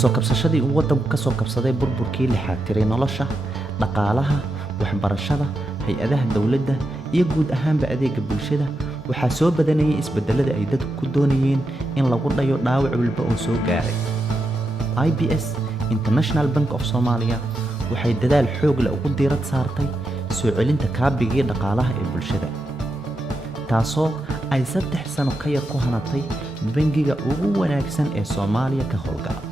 kasoo kabsashadii uu waddanku ka soo kabsaday burburkii lixaad tiray nolosha, dhaqaalaha, waxbarashada, hay-adaha dawladda iyo guud ahaanba adeega bulshada waxaa soo badanayay isbedelada ay dadku ku doonayeen in lagu dhayo dhaawac walba oo soo gaaray. IBS International Bank of Somalia waxay dadaal xoog leh ugu diirad saartay soo celinta kaabigii dhaqaalaha ee bulshada, taasoo ay 3 sano ka yar ku hanatay bangiga ugu wanaagsan ee Soomaaliya ka howlgala.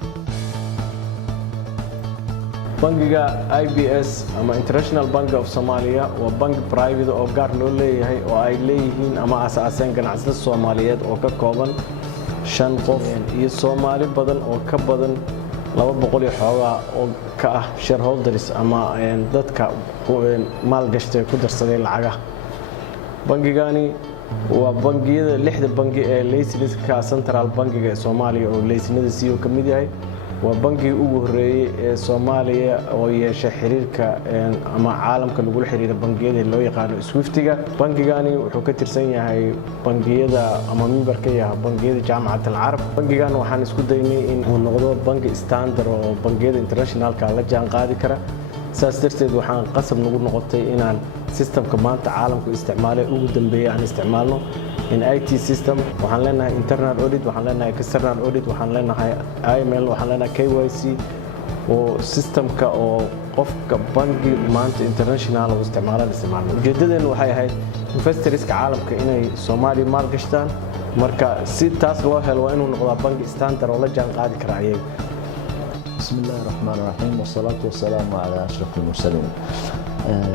bangiga IBS ama International Bank of Somalia waa bangi private oo gaar loo leeyahay oo ay leeyihiin ama asaaseen ganacsatada Soomaaliyeed oo ka kooban 5 qof iyo Soomaali badan oo ka badan 200 xoogaa oo ka ah shareholders ama dadka maalgashatay ku darsaday lacagaha. bangigani waa bangiyada 6 bangi ee laysanka Central Bankiga ee Soomaaliya oo laysanadiisa uu ka mid yahay. waa bangii ugu horeeyay ee Soomaaliya oo yeeshay xiriirka ama caalamka lagu xiriiro bangiyada loo yaqaan Swift-ga. bangigani wuxuu ka tirsan yahay bangiyada ama member ka yahay bangiyada Jaamacadda Carab. bangigan waxaan isku daynay in uu noqdo bangi standard oo bangiyada internationalka la jaan qaadi kara. saas darteed waxaan qasab nagu noqotay inaan systemka maanta caalamku isticmaalay ugu dambeeyay aan isticmaalno in IT system. waxaan leenahay internal audit, waxaan leenahay external audit, waxaan leenahay IML, waxaan leenahay KYC oo systemka oo qofka bangi maanta international oo isticmaalno. ujeedadeenu waxay ahayd investorska caalamka inay Soomaaliya maal gashtaan, marka si taas loo helo waa inuu noqdo bangi standard oo la jaan qaadi kara ayaga. بسم الله الرحمن الرحيم والصلاة والسلام على أشرف المرسلين.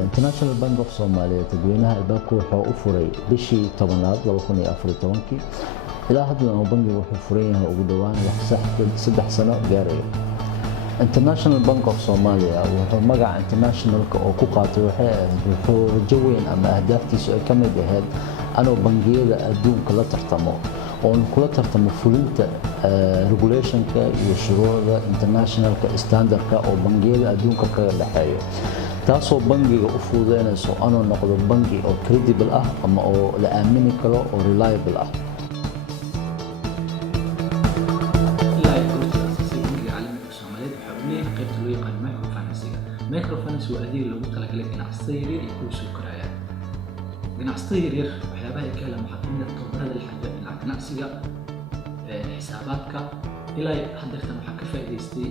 International Bank of Somalia tadweynaha albaabku wuxuu u furay bishii 10aad 2014 ilaa hadda bangigu wuxuu furan yahay ugu dhawaan wax sax 3 sano gaarayo. International Bank of Somalia wuxuu magaca internationalka oo ku qaatay wuxuu rajo weyn ama ahdaaftiisu ay ka mid ahayd anoo bangiyada adduunka la tartamo oo kula tartamo fulinta regulationka iyo shuruucda internationalka standardka oo bangiyada adduunka ka dhaxeeyo, taasoo bangiga u fududeynayso inuu noqdo bangi oo credible ah ama oo la aamini karo oo reliable ah. microfinance waa adeeg loogu talagalay ganacsatada yaryar iyo kuwa soo koraya. ganacsatada yaryar waxyaabaha ay ka helaan waxaa kamid ah tababarada la xiriira dhinaca ganacsiga, xisaabaadka. ilaa haddeertan waxaa ka faa'iidaystay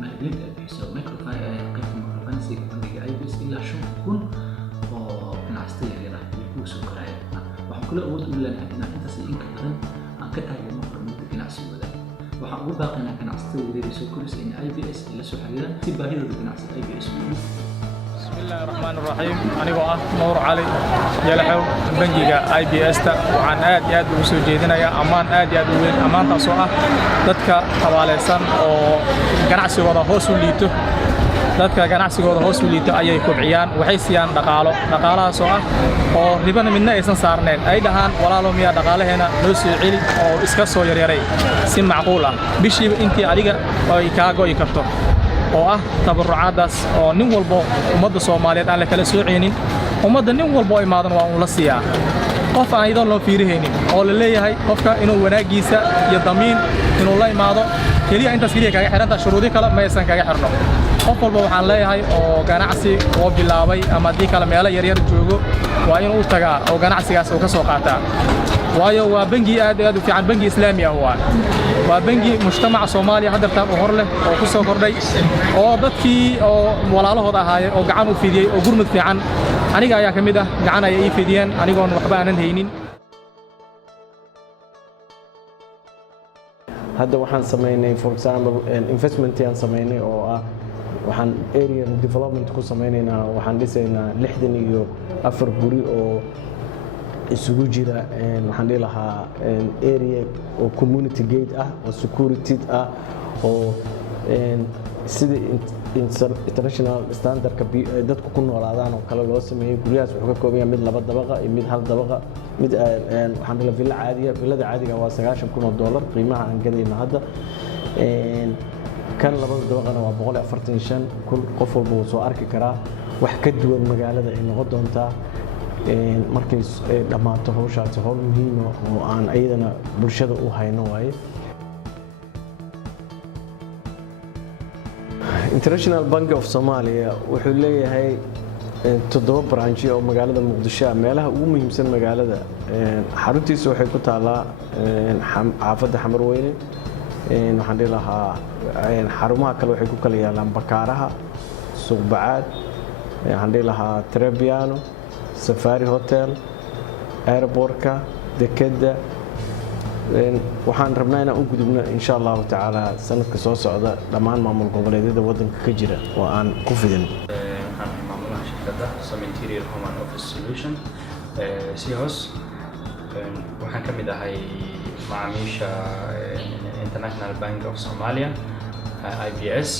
maalgelinta ay bixiso microfinance bangiga IBS ilaa 5,000 oo ganacsatada yaryar ah iyo kuwa soo koraya. waxaan kula awood u leenahay inaan intaas iyo in ka badan aan ka taageerno horumarinta ganacsigooda. waxaan ugu baaqaynaa ganacsatada yaryar soo koraysa in IBS ay la soo xiriiraan si baahidooda ganacsiga IBS u dhigto. بسم الله الرحمن الرحيم. anigoo ah Nuur Cali Jalaxow bangiga IBS-ta waxaan aad iyo aad ugu soo jeedinayaa ammaan aad iyo aad u weyn, ammaantaasoo ah dadka xawaaleysan oo ganacsigooda hoos u liito. dadka ganacsigooda hoos u liito ayay kobciyaan, waxay siiyaan dhaqaalahaasoo ah oo ribana midna aysan saarneen. ay dhahaan walaalo miyaa dhaqaalaheena noo soo celi oo iska soo yaryaray si macquul ah bishiiba intii adiga ay kaa go'i karto, oo ah tabarucaadaas oo nin walbo ummadda Soomaaliyeed aan la kala sooceynin. ummadda nin walbo ay maadan waa uu la siiyaa, qof aan idan loo fiirihaynin oo la leeyahay qofka inuu wanaagiisa iyo damiin inuu la imaado kaliya intaas kaliya kaga xiranta shuruudi kale ma aysan kaga xirno. qof walba waxaan leeyahay oo ganacsi oo bilaabay ama dii kale meelo yaryar joogo waa inuu u tagaa oo ganacsigaas uu ka soo qaataa, waayo waa bangi aad u fiican, bangi islaami ah. waa bangi mujtamaca Soomaaliya hadda uu hor leh oo ku soo kordhay oo dadkii oo walaalahooda ahaayay oo gacan u fidiyay oo gurmad fiican aniga ayaa kamid ah, gacan ay ii fidiyeen anigoon waxba aanan haynin. hadda waxaan sameynay for example investment aan sameynay oo ah waxaan area development ku sameynaynaa. waxaan dhisaynaa 64 guri oo isugu jira waxaan dhihi lahaa area oo community gate ah oo security ah oo sida international standardka dadku ku noolaadaan oo kale loo sameeyay. guryahaas wuxuu ka kooban yahay mid 2 dabaqa iyo mid 1 dabaqa. mid waxaan dhihi villa caadiga, villada caadiga waa $90,000 qiimaha aan gadayno hadda. kan 2 dabaqana waa $145,000. qof walba wuu soo arki karaa. wax ka duwan magaalada ay noqon doontaa markay dhammaato hawshaasi. hawl muhiim ah oo aan ayadana bulshada u hayno waaye. International Bank of Somalia wuxuu leeyahay 7 branch oo magaalada Muqdisho meelaha ugu muhiimsan magaalada xaruntiisu waxay ku taalaa xaafadda Xamarweyne waxaan dhihi lahaa xarumaha kale waxay ku kala yaalaan Bakaaraha Suuq Bacaad waxaan dhihi lahaa Trebiano Safari Hotel airportka dekeda waxaan rabnaa inaan u gudubno insha Allah taala sanadka soo socda dhammaan maamul goboleedyada wadanka ka jira oo aan ku fidin Some Interior Home and Office Solution CHOS waxaan ka mid ahay macaamiisha International Bank of Somalia IBS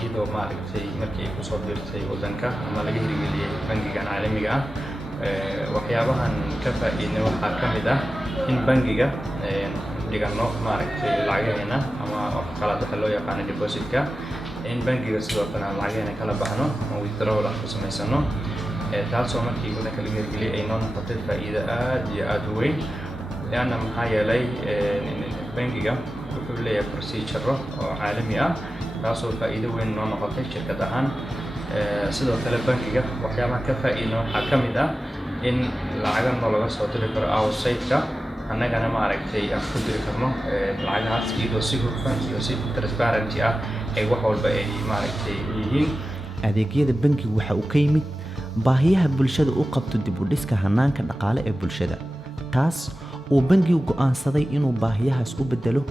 iyadoo maaragtay markii ay kusoo biirtay wadanka ama laga hirgeliyay bangigan caalamiga ah waxyaabahan ka faa'iidnay waxaa ka mid ah in bangiga dhigano maaragtay lacagaheena ama wax kala waxa loo yaqaan depositka in bangiga sidoo kale lacagaheena kala baxno oo withdrawal ku samaysano taasoo markii wadanka laga hirgeliyay ay noo noqotay faa'iido aad iyo aad u weyn leanna maxaa yeelay bangiga wuxuu leeyahay procedure oo caalami ah taasoo faa'iido weyn noo noqotay shirkad ahaan sidoo kale bangiga waxyaabaha ka faa'iidna waxaa ka mid ah in lacagan laga soo diri karo outside-ka annagana maaragtay aan ku diri karno lacagahaas iyadoo si hufan iyo si transparent ah ay wax walba ay maaragtay yihiin adeegyada bangigu waxa uu ka yimid baahiyaha bulshada u qabto dib u dhiska hanaanka dhaqaale ee bulshada taas uu bangigu go'aansaday inuu baahiyahaas u bedelo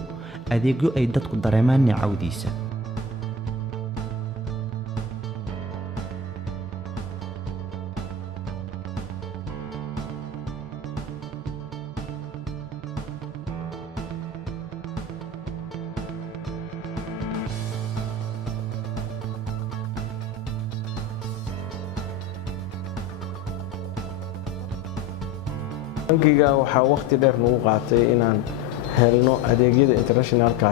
adeegyo ay dadku dareemaan nicawdiisa bangiga waxaa waqti dheer nagu qaatay inaan helno adeegyada internationalka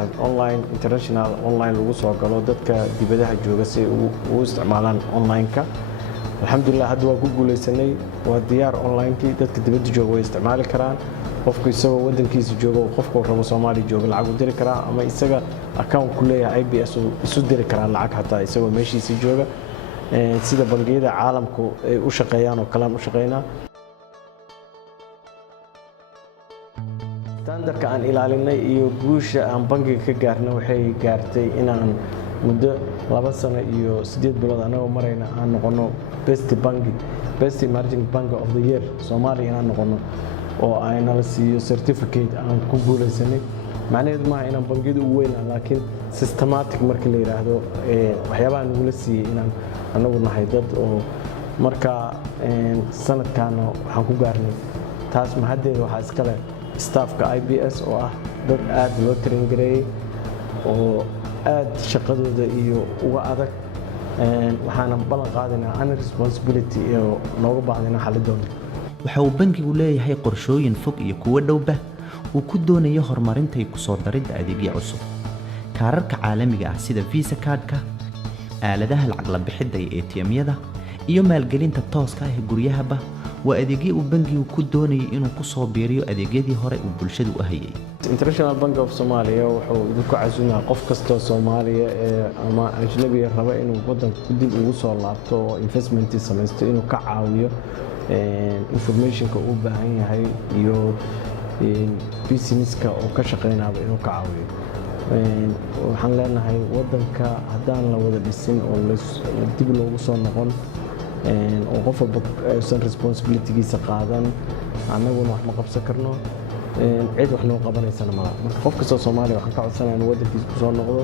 international online lagu soo galo dadka dibadaha jooga si u isticmaalaan online-ka alxamdulillah hadda waa ku guuleysanay waa diyaar online-kii dadka dibadda jooga way isticmaali karaan qofku isagoo wadankiisa jooga qofku rabo Soomaali jooga lacag u diri karaa ama isaga account ku leeyahay IBS isu diri karaa lacag hataa isagoo meeshiisa jooga sida bangiyada caalamku ay u shaqeeyaan oo kala u shaqeynaa standardka aan ilaalinay iyo guusha aan bangiga ka gaarnay waxay gaartay inaan muddo 2 sano iyo 8 bilood anagoo marayna aan noqono best emerging bank of the year Soomaaliya inaan noqono oo ay nala siiyo certificate aan ku guuleysanay macnaheedu ma inaan bangiyada u weyn laakiin systematic markii la yiraahdo waxyaabaha nagula siiyay inaan anagu nahay dad oo marka sanadkan waxaan ku gaarnay taas mahaddeeda waxaa iska leh staffka IBS oo ah dad aad loo train gareeyay oo aad shaqadooda iyo uga adag waxaana ballan qaadinaa an responsibility oo nooga baahdina xalidoon waxa uu bangigu leeyahay qorshooyin fog iyo kuwa dhowba uu ku doonayo horumarinta ku soo daridda adeegyo cusub kaararka caalamiga ah sida Visa card-ka aaladaha lacag la bixidda ee ATM-yada iyo maalgelinta tooska ah ee guryahaba waa adeegyo uu bangigu ku doonayo inuu ku soo biiriyo adeegyadii hore uu bulshadu u hayay International Bank of Somalia wuxuu idinku casuumaa qof kasta oo Soomaaliya ama ajnabi raba inuu wadanka dib ugu soo laabto oo investment samaysto inuu ka caawiyo informationka uu baahan yahay iyo businesska oo ka shaqeynaya inuu ka caawiyo waxaan leenahay wadanka haddaan la wada dhisin oo dib loogu soo noqon oo qof walba aysan responsibility-giisa qaadan annaguna wax ma qabsan karno cid wax noo qabanaysana malaha marka qof kastoo Soomaaliya waxaan ka codsanayaa inuu wadankiisa ku soo noqdo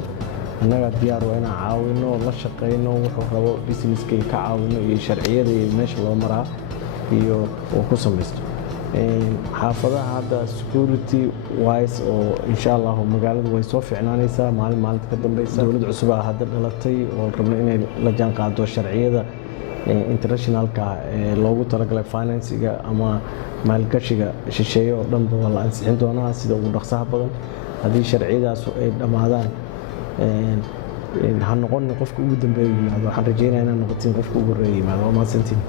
annaga diyaar waa inaan caawino la shaqeyno wuxuu rabo businesska ka caawino iyo sharciyada iyo meesha loo maraa iyo oo ku samaysto xaafadaha hadda security wise oo insha Allah magaaladu way soo fiicnaanaysaa maalinta ka dambaysa dawlad cusub ah hadda dhalatay oo rabno inay la jaan qaado sharciyada internationalka loogu talagalay finance-ga ama maalgashiga shisheeye oo dhan baa la ansixin doonaa sida ugu dhaqsaha badan haddii sharciyadaas ay dhamaadaan ha noqon qofka ugu dambeeya yimaado waxaan rajeynayaa inaan noqotin qofka ugu horeeya yimaado waa mahadsantiin